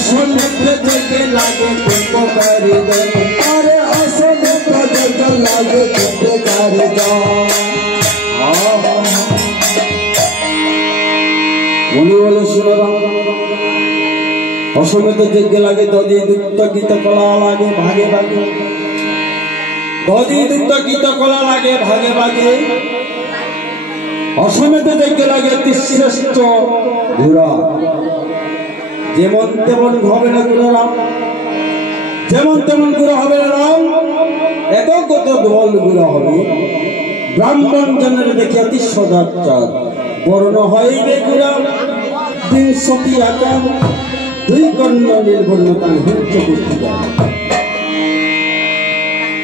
অসমুদ্র জগে লাগে কুম্ভকারী দল আরে অসমুদ্র জগে লাগে কুম্ভকারী দল মনে বলে শুনলাম অসমুদ্র জগে লাগে দধি দুগ্ধ গীত কলা লাগে ভাগে ভাগে দধি দুগ্ধ গীত কলা লাগে ভাগে ভাগে অসমুদ্র জগে লাগে শ্রেষ্ঠ ঘোড়া যেমন তেমন হবে না গুণরাম যেমন তেমন গুণ হবে না রাম একগত দল গুণ হবে ব্রাহ্মণ জনের দেখে অতি সদাচার বর্ণ হইবে গুণাম দিন সতী আকার দুই কন্যা নির্বর্ণ তার হিংস পুস্তিকা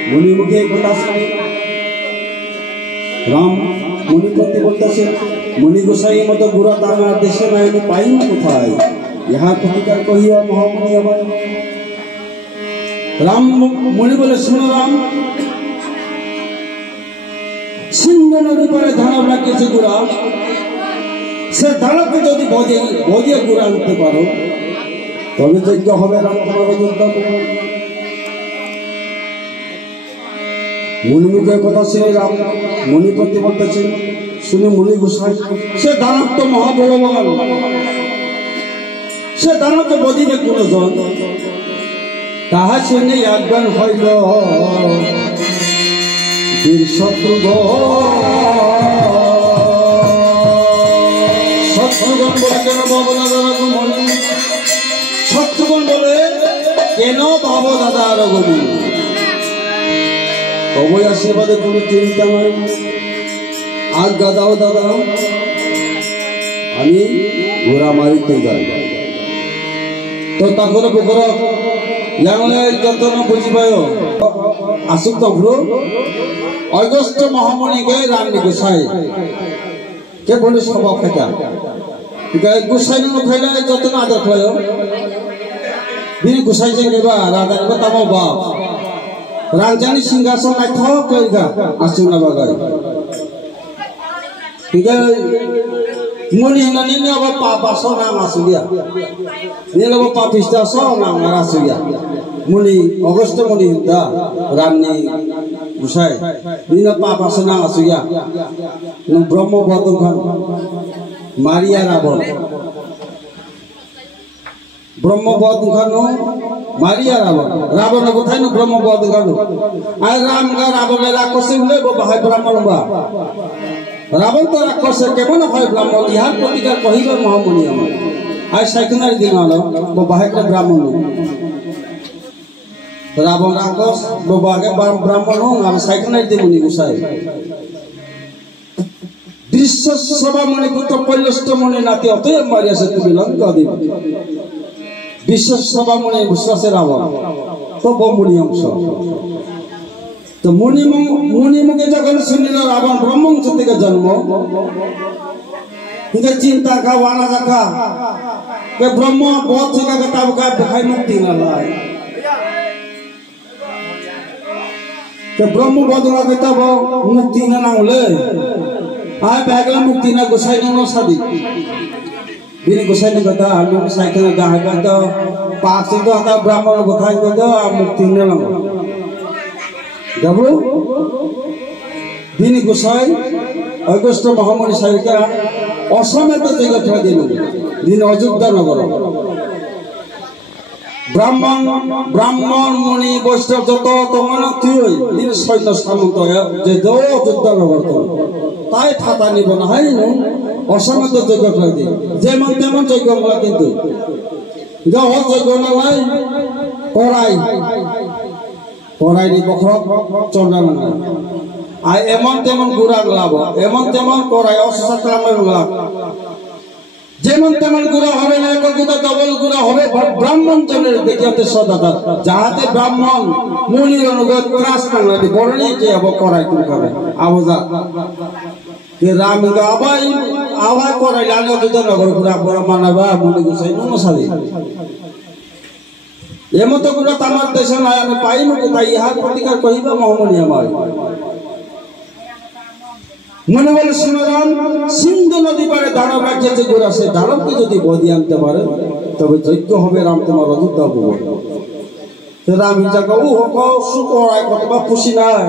মুনি মুখে কথা শুনে রাম মুনি প্রতি বলতেছেন মুনি গোসাই মতো গুড়া তার দেশে নাই আমি পাই কোথায় यहाँ प्रतिकार कहिया महामुनि আমার রাম মুনি বলে শুনো রাম সিন্ধু নদী পারে দানব রাখিয়েছে গুড়া সে দানবকে যদি বজিয়ে গুড়া আনতে পারো তবে যজ্ঞ হবে রাম তোমার যোদ্ধা মুনি মুখের কথা শুনে রাম মুনি প্রতি বলতেছেন শুনে মুনি গোসাই সে দানব তো মহাবলবান সে দানবকে বদিবে কোন জন তাহা শুনে একজন হইল বীর শত্রুঘ্ন শত্রুঘ্ন বলে কেন বাবু দাদা রঘুমণি শত্রুঘ্ন বলে কেন বাবু দাদা রঘুমণি তবে আশীর্বাদে কোনো চিন্তা নাই আজ্ঞা দাও দাদা আমি ঘোড়া মারিতে যাই तो ताको बुकर यांगले जतन बुझिबाय आसुक तब्रु अगस्त महामुनि गए रानी गोसाई के बोले सभा फेटा गए गोसाई न फैला जतन आदर खयो बिन गोसाई जे गेबा राजा ने तमो बा राजानी सिंहासन नाइ थ कइगा आसु न बागाय गए मुनि ननि ने अब पापा सो नाम आसुलिया ने लो पापिस्ता सो नाम आसुलिया मुनि अगस्त मुनि दा रानी गुसाई दिन पापा सो नाम आसुलिया न ब्रह्म बदखान मारिया रावण ब्रह्म बदखान मारिया रावण रावण कोथाय न ब्रह्म बदखान आय राम गा रावण राक्षस हले बाहाय ब्राह्मण बा रावण तो राक्षस केमन হয় ব্রাহ্মণ ইহার প্রতিকার কহিবে মহামুনি আমার আই সাইকনার দিন হলো বাহাইটা ব্রাহ্মণ রাবণ রাক্ষস বাবাকে ব্রাহ্মণ আর সাইকনার দিন মুনি গোসাই দৃশ্য সভা মনে পুত্র পৈলষ্ট মনে নাতি অতএব মারিয়াছে তুমি লঙ্কা দিবে বিশ্ব সভা মনে বিশ্বাসে রাবণ তো বমুনি অংশ तो मुनि मुखे जगन सुनिल रावण ब्रह्मवंश থেকে जन्म इनके चिंता का वाना रखा के ब्रह्म बहुत से का किताब का दिखाई मुक्ति न लाए के ब्रह्म बहुत का किताब मुक्ति न नांगले आय बैगला मुक्ति न गोसाई न सादी बिन गोसाई ने कथा हम साइकिल जहां का तो पास से तो आता ब्राह्मण बताई तो मुक्ति न नांग जब दिन गोसाई अगस्त महामुनि साहिका असमेत जगत दिन दिन अयोध्या नगर ब्राह्मण मुनि वैष्णव जत तमान थी दिन सैन्य सामंत जे दो अयोध्या नगर तो ताई फाता निब ना है नु असमेत जगत दिन जेमन तेमन जग्य मला किन्तु गाव जग्य नालाय पराई नी बखरक चंदा नांगा आय एमन तेमन गुरा लाभ एमन तेमन पराई अससात्राम लाभ जेमन तेमन गुरा होबे ना एकगुदा डबल गुरा होबे ब्राह्मण जनेर देखिते सदाता जाहाते ब्राह्मण मुनि अनुगत त्रास नांगले बरणी जे अब कराई तुम करे आवजा के राम गा आबाई आवा कराई लाने दुदा नगर गुरा पर मानबा मुनि गुसाई नमसाली एमत गुरा तामार देश नाय আমি পাইমু কোথায় ইহার প্রতিকার কহিবা মহামুনি আমার মনে বলে শুনলাম সিন্ধু নদী পারে দানব রাখিয়েছে গুরা সে দানবকে যদি বদি আনতে পারে তবে যজ্ঞ হবে রাম তোমার অযোধ্যা ভুবন রাম হিজাকে ও হক সুকরায় কতবা খুশি নাই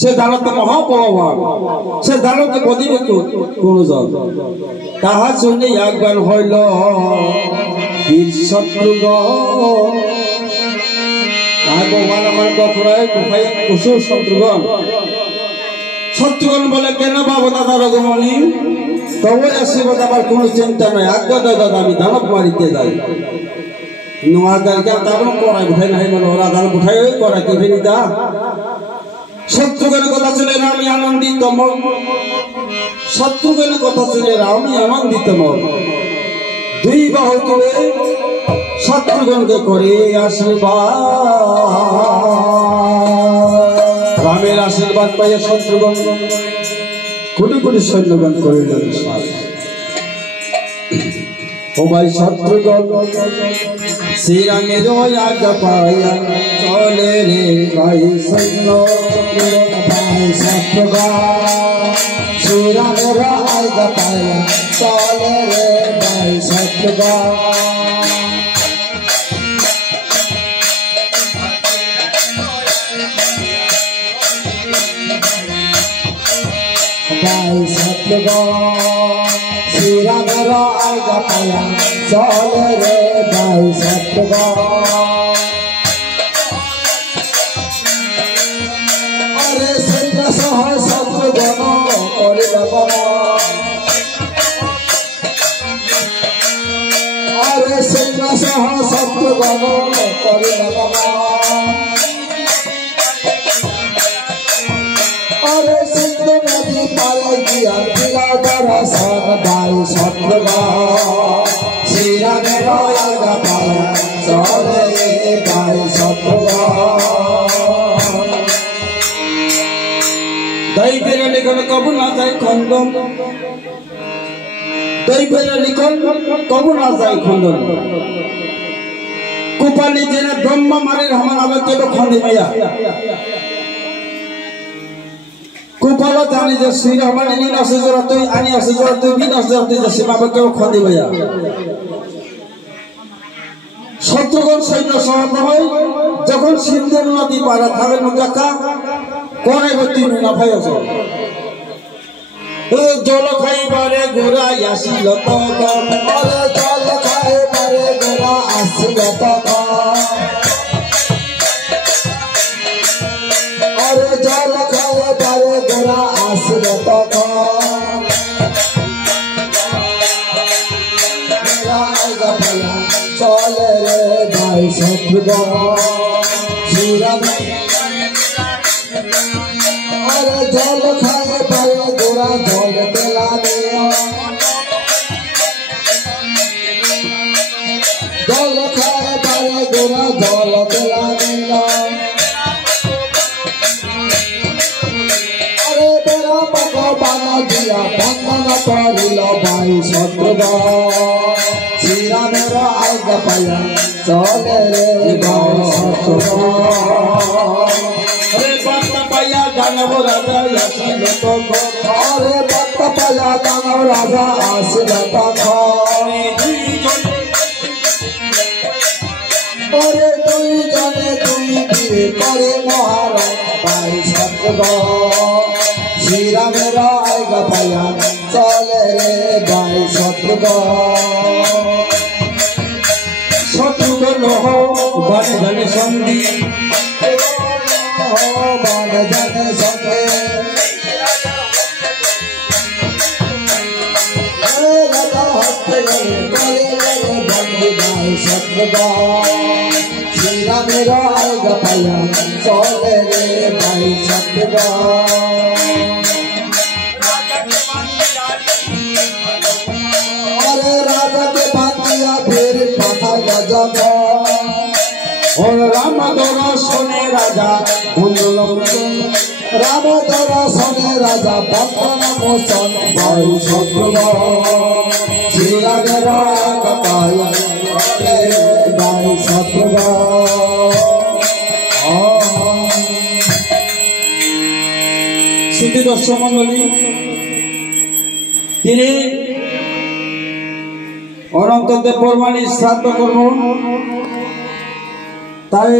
সে দানতে মহাপরমান সে দানকে বদিবে কোনজন তাহা শুনে একবার হইল বীর শত্রুগণ ভগবান আমার বকরায় কুফায় কুসুর শত্রুগণ বলে কেন বাবু দাদা রঘুমণি তবে আশীর্বাদ আমার কোনো চিন্তা নাই আজ্ঞা দাদা আমি দানব মারিতে যাই নোয়া গাড়িকে দানব করায় উঠাই নাই বলে ওরা দানব উঠাই করায় কি ফেরি দা শত্রুগণের কথা শুনে রামই আনন্দিত মন শত্রুগণের কথা শুনে রামই আনন্দিত মন দুই বাহু তুলে শত্রুগণকে করে আশীর্বাদ রামের আশীর্বাদ পাইয়া শত্রুগণ কোটি কোটি সৈন্যগণ করিলেন ও ভাই শত্রুগণ শ্রীরামের আজ্ঞা পাইয়া চলে রে ভাই সৈন্য ভাই শত্রুগণ শ্রীরামের আজ্ঞা পাইয়া চলে রে ভাই শত্রুগণ ভাই শত্রুগণ শ্রীরামের আজ্ঞা পাইয়া চলে রে ভাই শত্রুগণ আরে সৈন্য সহ শত্রুগণ করিল আরে সৈন্য সহ শত্রুগণ করিল আরে সিন্ধু নদী পারে গিয়া দিলা দর্শন ভাই শত্রুগণ শ্রীরামের আজ্ঞা পাইয়া চলে ভাই শত্রুগণ দৈবের লিখন কবু না যায় খণ্ডন দৈবের লিখন কবু না যায় খণ্ডন কুপালি জেনে ব্রহ্ম মারে আমার আবার কেব খণ্ডে মাইয়া কুপাল জানি যে শ্রী রহমান নিন আছে জরা তুই আনি আছে জরা তুই বিন আছে জরা তুই যাসি বাবা কেউ খন্দি ভাইয়া শত্রুগণ সৈন্য সমাপ্ত হয় যখন সিন্ধুর নদী পারা থাকে নৌকা কোনে গতি না ভাই আছে জল খাইবারে ঘোড়াই আসিল তখন আরে জল খাইবারে ঘোড়া আসিল তখন আরে জল খাইবারে ঘোড়া আসিল তখন চলে রে ভাই শত্রুগণ শ্রীরাম আরে জল খাইবারে ঘোড়া জল পেলা জল খাইবারে ঘোড়া জল পেলা দিয়া বন্দন করিল ভাই শত্রুগণ শ্রীরামের আজ্ঞা পাইয়া চলে রে ভাই শত্রুগণ রে বার্তা পাইয়া দানব রাজা আসিল তখন রে বার্তা পাইয়া দানব রাজা আসিল তখন ওরে দুই জনে দুই বীর করে মহারণ ভাই শত্রুগণ শ্রীরামের আজ্ঞা পাইয়া চলে রে ভাই শত্রুগণ শত্রুগণ বানে জানে সন্ধি বানে জানে সন্ধে রাজা হস্তে করে বন্দী ভাই শত্রুগণ শ্রীরামের আজ্ঞা পাইয়া চলে রে ভাই শত্রুগণ রাম দর্শনে রাজা রাম দর্শনে রাজা বন্দন মোচন ভাই শত্রুগণ শ্রীরামের আজ্ঞা পাইয়া ভাই শত্রুগণ সুধী দর্শক মণ্ডলী তিনি অনন্ত দেব বর্মানি শ্রাদ্ধ করব তাই